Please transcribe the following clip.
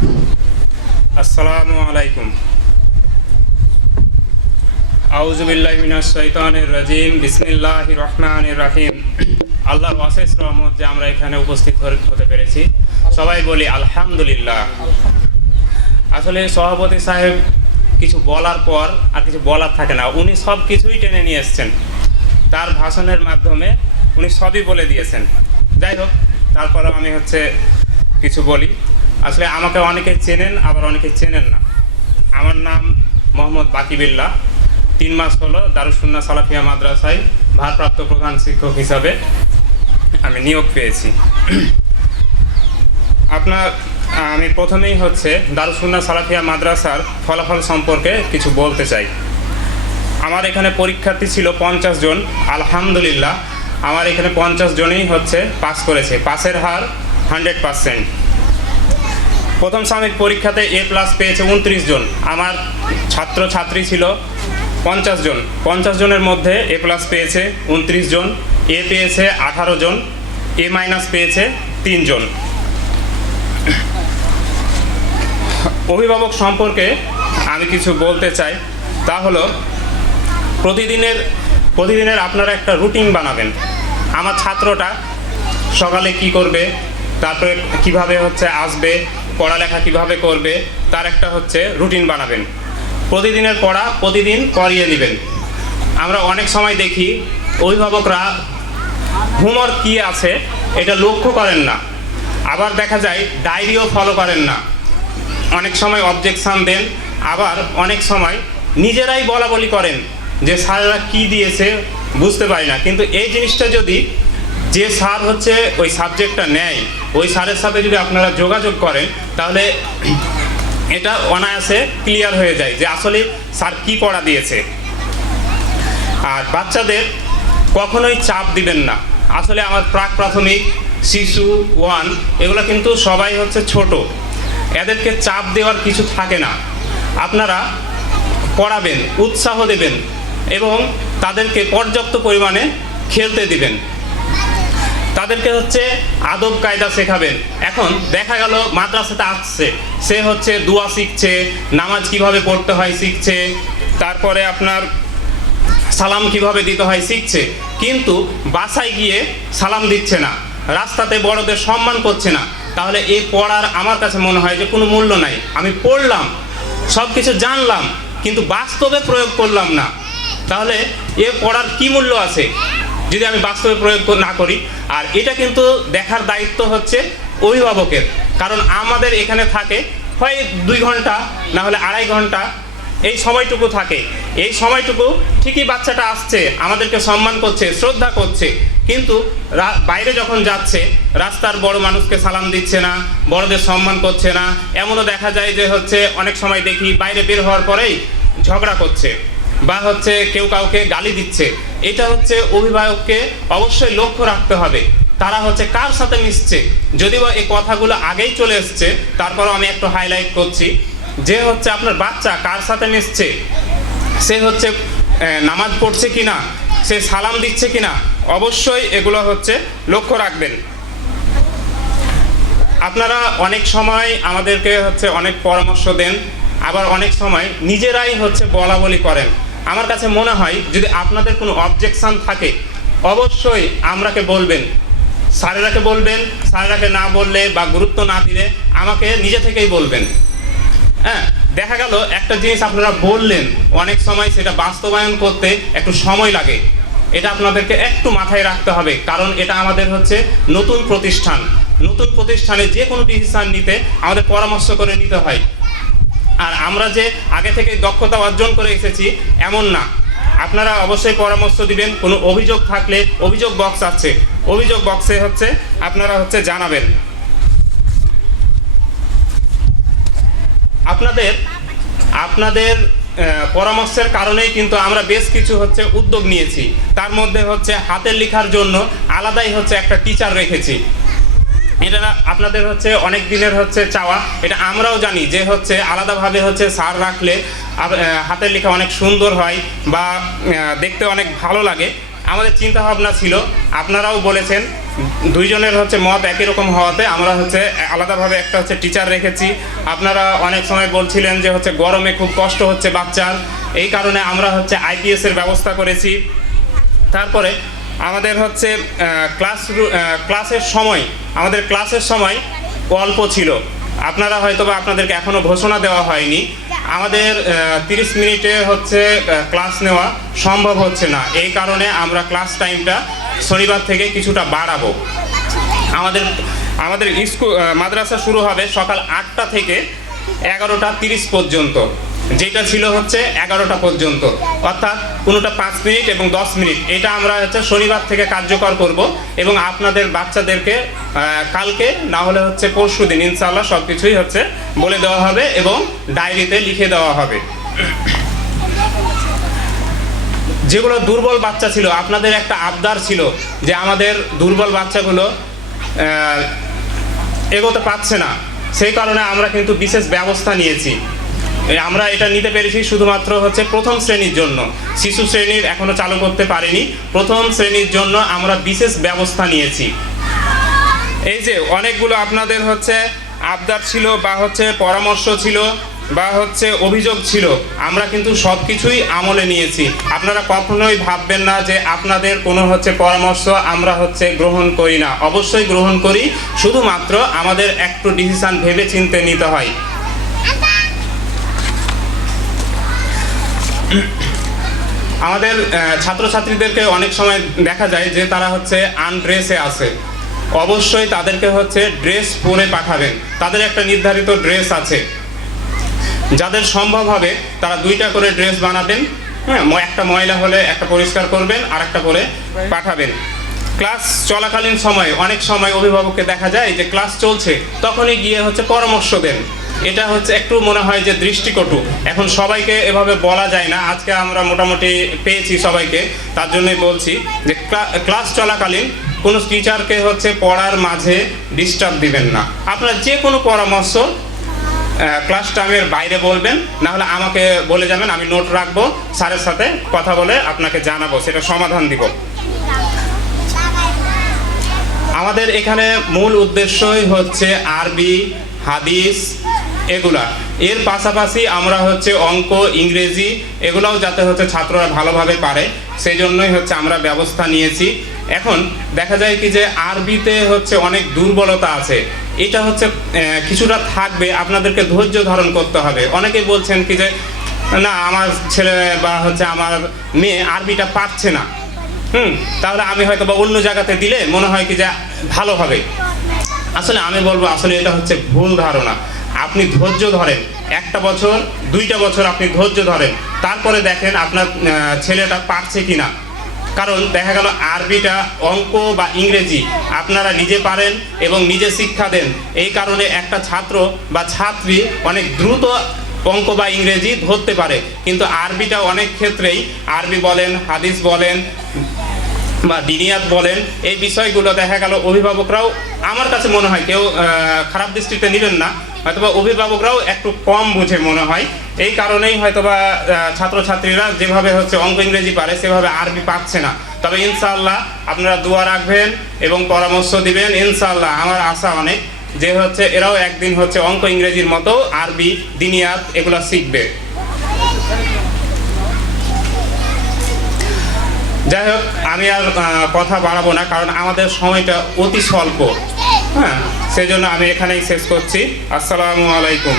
আসসালামু আলাইকুম। আউযু বিল্লাহি মিনাশ শাইতানির রাজিম। বিসমিল্লাহির রহমানির রহিম। আল্লাহর অশেষ রহমত যে আমরা এখানে উপস্থিত হতে পেরেছি, সবাই বলি আলহামদুলিল্লাহ। আসলে সভাপতি সাহেব কিছু বলার পর আর কিছু বলার থাকে না, উনি সব কিছুই টেনে নিয়ে এসছেন। তার ভাষণের মাধ্যমে উনি সবই বলে দিয়েছেন। যাই হোক, তারপরেও আমি কিছু বলি। আসলে আমাকে অনেকে চেনেন, আবার অনেকে চেনেন না। আমার নাম মোহাম্মদ বাকিবিল্লাহ। 3 মাস হলো দারুস সুন্নাহ সালাফিয়া মাদ্রাসায় ভারপ্রাপ্ত প্রধান শিক্ষক হিসাবে আমি নিয়োগ পেয়েছি। আমি প্রথমেই দারুস সুন্নাহ সালাফিয়া মাদ্রাসার ফলাফল সম্পর্কে কিছু বলতে চাই। আমার এখানে পরীক্ষার্থী ছিল 50 জন। আলহামদুলিল্লাহ, আমার এখানে 50 জনই পাস করেছে। পাসের হার 100%। প্রথম সাময়িক পরীক্ষাতে A+ পেয়েছে 29 জন। আমার ছাত্রছাত্রী ছিল 50 জন। 50 জনের মধ্যে A+ পেয়েছে 29 জন, A পেয়েছে 18 জন, A- পেয়েছে 3 জন। অভিভাবক সম্পর্কে আমি কিছু বলতে চাই। তা হলো, প্রতিদিনের আপনারা একটা রুটিন বানাবেন। আমার ছাত্রটা সকালে কি করবে, তারপরে কিভাবে আসবে, পড়ালেখা কিভাবে করবে, তার একটা রুটিন বানাবেন। প্রতিদিনের পড়া প্রতিদিন করিয়ে নেবেন। আমরা অনেক সময় দেখি অভিভাবকরা হোমওয়ার্ক কী আছে এটা লক্ষ্য করেন না, আবার দেখা যায় ডায়েরিও ফলো করেন না। অনেক সময় অবজেকশান দেন, আবার অনেক সময় নিজেরাই বলাবলি করেন যে স্যারেরা কী দিয়েছে বুঝতে পারি না। কিন্তু এই জিনিসটা যদি যে স্যার ওই সাবজেক্টটা নেয়, ওই স্যারের সাথে যদি আপনারা যোগাযোগ করেন, তাহলে এটা অনায়াসে ক্লিয়ার হয়ে যায় যে আসলে স্যার কী পড়া দিয়েছে। আর বাচ্চাদের কখনোই চাপ দিবেন না। আসলে আমার প্রাক প্রাথমিক, শিশু 1 এগুলো কিন্তু সবাই ছোট, এদেরকে চাপ দেওয়ার কিছু থাকে না। আপনারা পড়াবেন, উৎসাহ দেবেন এবং তাদেরকে পর্যাপ্ত পরিমাণে খেলতে দিবেন। তাদেরকে আদব কায়দা শেখাবেন। এখন দেখা গেল মাদ্রাসাতে আসছে, সে দোয়া শিখছে, নামাজ কিভাবে পড়তে হয় শিখছে, তারপরে আপনার সালাম কিভাবে দিতে হয় শিখছে, কিন্তু বাসায় গিয়ে সালাম দিচ্ছে না, রাস্তাতে বড়দের সম্মান করছে না। তাহলে এই পড়ার আমার কাছে মনে হয় যে কোনো মূল্য নাই। আমি পড়লাম, সব কিছু জানলাম, কিন্তু বাস্তবে প্রয়োগ করলাম না, তাহলে এ পড়ার কি মূল্য আছে যদি আমি বাস্তবে প্রয়োগ না করি? আর এটা কিন্তু দেখার দায়িত্ব অভিভাবকের। কারণ আমাদের এখানে থাকে হয় 2 ঘন্টা, না হলে 2.5 ঘন্টা, এই সময়টুকু থাকে। এই সময়টুকু ঠিকই বাচ্চাটা আসছে, আমাদেরকে সম্মান করছে, শ্রদ্ধা করছে, কিন্তু বাইরে যখন যাচ্ছে রাস্তার বড় মানুষকে সালাম দিচ্ছে না, বড়দের সম্মান করছে না। এমনও দেখা যায় যে অনেক সময় দেখি বাইরে বের হওয়ার পরেই ঝগড়া করছে বা কেউ কাউকে গালি দিচ্ছে। এটা অভিভাবককে অবশ্যই লক্ষ্য রাখতে হবে তারা কার সাথে মিশছে। যদিও এই কথাগুলো আগেই চলে এসছে, তারপরও আমি একটু হাইলাইট করছি যে আপনার বাচ্চা কার সাথে মিশছে, সে নামাজ পড়ছে কিনা, সে সালাম দিচ্ছে কিনা, অবশ্যই এগুলো লক্ষ্য রাখবেন। আপনারা অনেক সময় আমাদেরকে অনেক পরামর্শ দেন, আবার অনেক সময় নিজেরাই বলাবলি করেন। আমার কাছে মনে হয় যদি আপনাদের কোনো অবজেকশান থাকে অবশ্যই আমরাকে বলবেন, স্যারেরাকে বলবেন। স্যারেরাকে না বললে বা গুরুত্ব না দিলে আমাকে নিজে থেকেই বলবেন। হ্যাঁ, দেখা গেল একটা জিনিস আপনারা বললেন, অনেক সময় সেটা বাস্তবায়ন করতে একটু সময় লাগে। এটা আপনাদেরকে একটু মাথায় রাখতে হবে, কারণ এটা আমাদের নতুন প্রতিষ্ঠান। নতুন প্রতিষ্ঠানে যে কোনো ডিসিশন নিতে আমাদের পরামর্শ করে নিতে হয়। আর আমরা যে আগে থেকে দক্ষতা অর্জন করে এসেছি এমন না। আপনারা অবশ্যই পরামর্শ দিবেন। কোনো অভিযোগ থাকলে অভিযোগ বক্স আছে, অভিযোগ বক্সে আপনারা জানাবেন। আপনাদের পরামর্শের কারণেই কিন্তু আমরা বেশ কিছু উদ্যোগ নিয়েছি। তার মধ্যে হাতের লেখার জন্য আলাদাই একটা টিচার রেখেছি। এটা আপনাদের অনেক দিনের চাওয়া। এটা আমরাও জানি যে আলাদাভাবে স্যার রাখলে হাতের লেখা অনেক সুন্দর হয় বা দেখতে অনেক ভালো লাগে। আমাদের চিন্তা ভাবনা ছিল, আপনারাও বলেছেন দুইজনের হচ্ছে মত একই রকম হওয়াতে আমরা হচ্ছে আলাদাভাবে একটা হচ্ছে টিচার রেখেছি। আপনারা অনেক সময় বলছিলেন যে হচ্ছে গরমে খুব কষ্ট হচ্ছে বাচ্চার, এই কারণে আমরা হচ্ছে আইপিএসের ব্যবস্থা করেছি। তারপরে আমাদের হচ্ছে ক্লাসের সময় অল্প ছিল, আপনারা হয়তো বা আপনাদেরকে এখনও ঘোষণা দেওয়া হয়নি। আমাদের 30 মিনিটে হচ্ছে ক্লাস নেওয়া সম্ভব হচ্ছে না, এই কারণে আমরা ক্লাস টাইমটা শনিবার থেকে কিছুটা বাড়াবো। আমাদের মাদ্রাসা শুরু হবে সকাল 8টা থেকে 11টা 30 পর্যন্ত, যেটা ছিল হচ্ছে 11টা পর্যন্ত, অর্থাৎ কোনোটা 5 মিনিট এবং 10 মিনিট। এটা আমরা হচ্ছে শনিবার থেকে কার্যকর করব এবং আপনাদের বাচ্চাদেরকে কালকে না হলে হচ্ছে পরশু দিন ইনশাআল্লাহ সব কিছুই হচ্ছে বলে দেওয়া হবে এবং ডায়েরিতে লিখে দেওয়া হবে। যেগুলো দুর্বল বাচ্চা ছিল, আপনাদের একটা আবদার ছিল যে আমাদের দুর্বল বাচ্চাগুলো এগোতে পারছে না, সেই কারণে আমরা কিন্তু বিশেষ ব্যবস্থা নিয়েছি। আমরা এটা নিতে পেরেছি শুধুমাত্র হচ্ছে প্রথম শ্রেণীর জন্য, শিশু শ্রেণীর এখনো চালু করতে পারিনি। প্রথম শ্রেণীর জন্য আমরা বিশেষ ব্যবস্থা নিয়েছি। এই যে অনেকগুলো আপনাদের হচ্ছে আবদার ছিল বা হচ্ছে পরামর্শ ছিল বা হচ্ছে অভিযোগ ছিল, আমরা কিন্তু সব কিছুই আমলে নিয়েছি। আপনারা কখনোই ভাববেন না যে আপনাদের কোনো হচ্ছে পরামর্শ আমরা হচ্ছে গ্রহণ করি না, অবশ্যই গ্রহণ করি, শুধুমাত্র আমাদের একটু ডিসিশন ভেবে চিন্তে নিতে হয়। আমাদের ছাত্রছাত্রীদেরকে অনেক সময় দেখা যায় যে তারা হচ্ছে আনড্রেসে আছে, অবশ্যই তাদেরকে হচ্ছে ড্রেস পরে পাঠাবেন। তাদের একটা নির্ধারিত ড্রেস আছে, যাদের সম্ভব হবে তারা 2টা করে ড্রেস বানাবেন। হ্যাঁ, একটা ময়লা হলে একটা পরিষ্কার করবেন আর একটা পরে পাঠাবেন। ক্লাস চলাকালীন সময় অনেক সময় অভিভাবককে দেখা যায় যে ক্লাস চলছে তখনই গিয়ে হচ্ছে পরামর্শ দেন, এটা হচ্ছে একটু মনে হয় যে দৃষ্টিকটু। এখন সবাইকে এভাবে বলা যায় না, আজকে আমরা মোটামুটি পেয়েছি সবাইকে, তার জন্যই বলছি যে ক্লাস চলাকালীন কোনো টিচারকে হচ্ছে পড়ার মাঝে ডিস্টার্ব দিবেন না। আপনার যে কোনো পরামর্শ ক্লাস টাইমের বাইরে বলবেন, না হলে আমাকে বলে যাবেন, আমি নোট রাখবো, স্যারের সাথে কথা বলে আপনাকে জানাবো, সেটা সমাধান দিব। আমাদের এখানে মূল উদ্দেশ্যই হচ্ছে আরবি, হাদিস এগুলা, এর পাশাপাশি আমরা হচ্ছে অঙ্ক, ইংরেজি এগুলাও যাতে হচ্ছে ছাত্ররা ভালোভাবে পারে, সেই জন্যই হচ্ছে আমরা ব্যবস্থা নিয়েছি। এখন দেখা যায় কি যে আরবিতে হচ্ছে অনেক দুর্বলতা আছে, এটা হচ্ছে কিছুটা থাকবে, আপনাদেরকে ধৈর্য ধারণ করতে হবে। অনেকেই বলছেন কি যে না আমার ছেলে বা হচ্ছে আমার মেয়ে আরবিটা পারছে না, তাহলে আমি হয়তো বা অন্য জায়গাতে দিলে মনে হয় কি যে ভালো হবে। আসলে আমি বলবো আসলে এটা হচ্ছে ভুল ধারণা। আপনি ধৈর্য ধরেন, 1টা বছর 2টা বছর আপনি ধৈর্য ধরেন, তারপরে দেখেন আপনার ছেলেটা পারছে কিনা। কারণ দেখা গেল আরবিটা, অঙ্ক বা ইংরেজি আপনারা নিজে পারেন এবং নিজে শিক্ষা দেন, এই কারণে একটা ছাত্র বা ছাত্রী অনেক দ্রুত অঙ্ক বা ইংরেজি ধরতে পারে, কিন্তু আরবিটা অনেক ক্ষেত্রেই, আরবি বলেন, হাদিস বলেন বা দিনিয়াত বলেন, এই বিষয়গুলো দেখা গেল অভিভাবকরাও, আমার কাছে মনে হয় কেউ খারাপ দৃষ্টিতে নেবেন না, হয়তোবা অভিভাবকরাও একটু কম বুঝে মনে হয়, এই কারণেই হয়তোবা ছাত্রছাত্রীরা যেভাবে হচ্ছে অঙ্ক ইংরেজি পারে সেভাবে আরবি পাচ্ছে না। তবে ইনশাআল্লাহ আপনারা দোয়া রাখবেন এবং পরামর্শ দিবেন, ইনশাআল্লাহ আমার আশা অনেক যে হচ্ছে এরাও একদিন হচ্ছে অঙ্ক ইংরেজির মতো আরবি, দিনিয়াত এগুলো শিখবে। যাই হোক, আমি আর কথা বাড়াবো না, কারণ আমাদের সময়টা অতি স্বল্প। হ্যাঁ, সেই জন্য আমি এখানেই শেষ করছি। আসসালামু আলাইকুম।